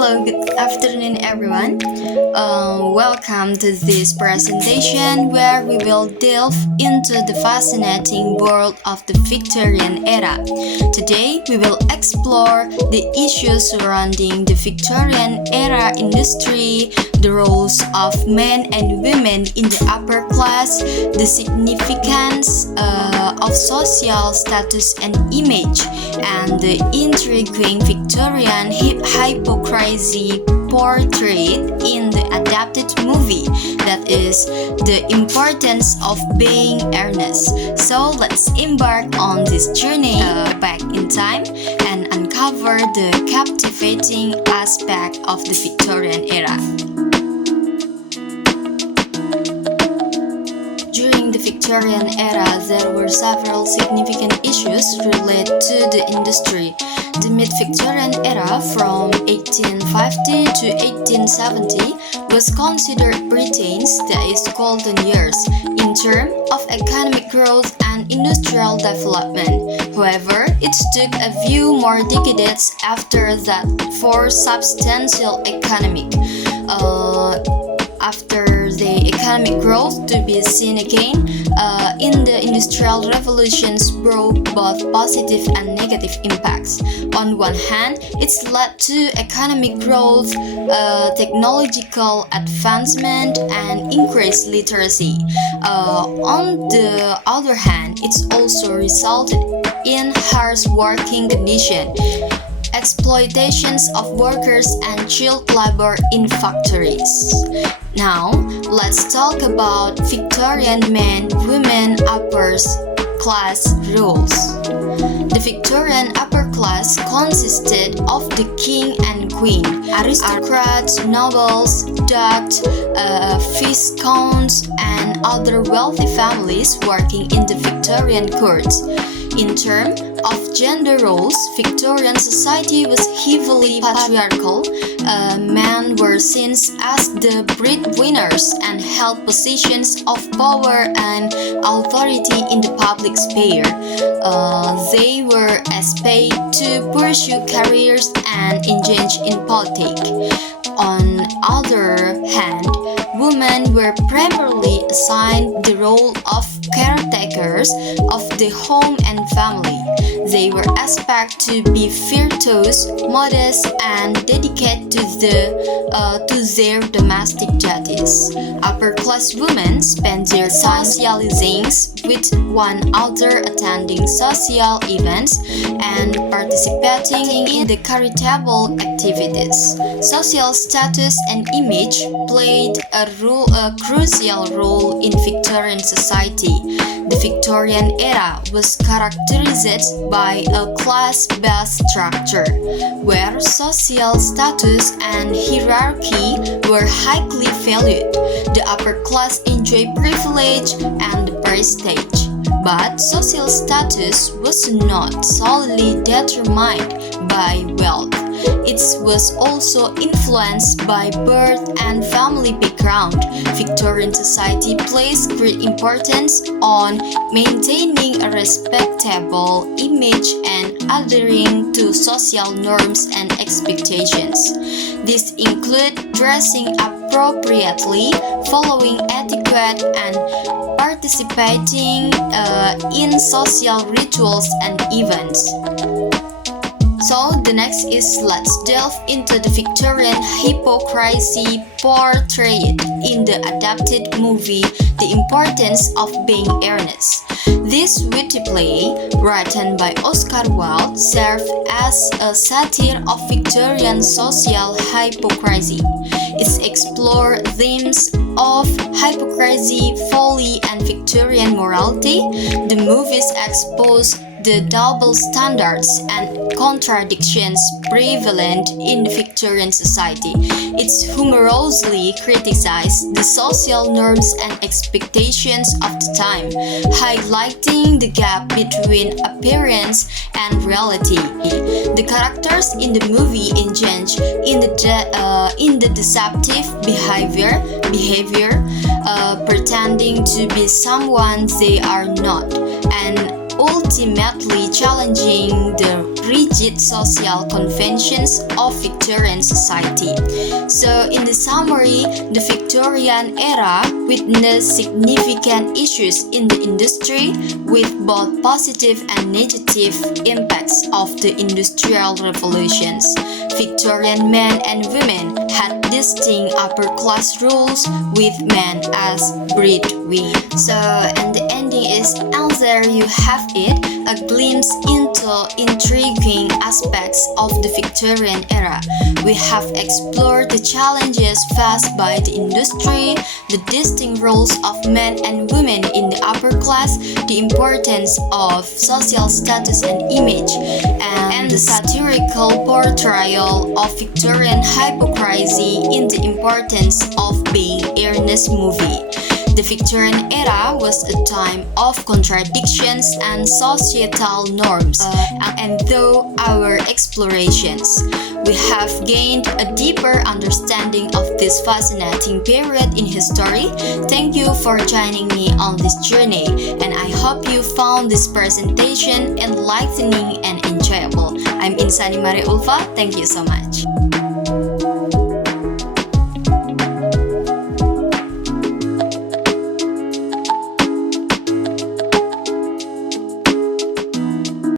Hello, good afternoon everyone. Welcome to this presentation where we will delve into the fascinating world of the Victorian era. Today we will explore the issues surrounding the Victorian era industry, the roles of men and women in the upper class, the significance of social status and image, and the intriguing Victorian hypocrisy portrayed in the adapted movie, that is, the importance of being earnest. So let's embark on this journey back in time and uncover the captivating aspect of the Victorian era. During the Victorian era, there were several significant issues related to the industry. The mid-Victorian era from 1850 to 1870 was considered Britain's golden years in terms of economic growth and industrial development. However, it took a few more decades after that for substantial after the economic growth to be seen again in the Industrial Revolutions brought both positive and negative impacts. On one hand, it's led to economic growth, technological advancement, and increased literacy. On the other hand, it's also resulted in harsh working conditions, exploitations of workers, and child labor in factories. Now, let's talk about Victorian men-women upper class rules. The Victorian upper class consisted of the king and queen, aristocrats, nobles, dukes, viscounts, and other wealthy families working in the Victorian courts. In terms of gender roles, Victorian society was heavily patriarchal. Men were seen as the breadwinners and held positions of power and authority in the public sphere. They were expected to pursue careers and engage in politics. On the other hand, women were primarily assigned the role of caretakers of the home and family. They were expected to be virtuous, modest, and dedicated to their domestic duties. Upper-class women spent their time socializing with one another, attending social events, and participating in the charitable activities. Social status and image played a crucial role in Victorian society. The Victorian era was characterized by a class-based structure, where social status and hierarchy were highly valued. The upper class enjoyed privilege and prestige, but social status was not solely determined by wealth. It was also influenced by birth and family background. Victorian society placed great importance on maintaining a respectable image and adhering to social norms and expectations. These include dressing appropriately, following etiquette, and participating in social rituals and events. So the next is, let's delve into the Victorian hypocrisy portrayed in the adapted movie The Importance of Being Earnest. This witty play, written by Oscar Wilde, served as a satire of Victorian social hypocrisy. It explored themes of hypocrisy, folly, and Victorian morality. The movies exposed the double standards and contradictions prevalent in Victorian society. It humorously criticized the social norms and expectations of the time, highlighting the gap between appearance and reality. The characters in the movie engage in the deceptive behavior, pretending to be someone they are not, and ultimately challenging the rigid social conventions of Victorian society. So in the summary, the Victorian era witnessed significant issues in the industry with both positive and negative impacts of the industrial revolutions. Victorian men and women had distinct upper class roles with men as breadwinners. So, and the ending is, and there you have it, a glimpse into intriguing aspects of the Victorian era. We have explored the challenges faced by the industry, the distinct roles of men and women in the upper class, the importance of social status and image, and the satirical portrayal of Victorian hypocrisy in the Importance of Being Earnest movie. The Victorian era was a time of contradictions and societal norms, and through our explorations, we have gained a deeper understanding of this fascinating period in history. Thank you for joining me on this journey, and I hope you found this presentation enlightening and enjoyable. I'm Insani Maria Ulfa. Thank you so much.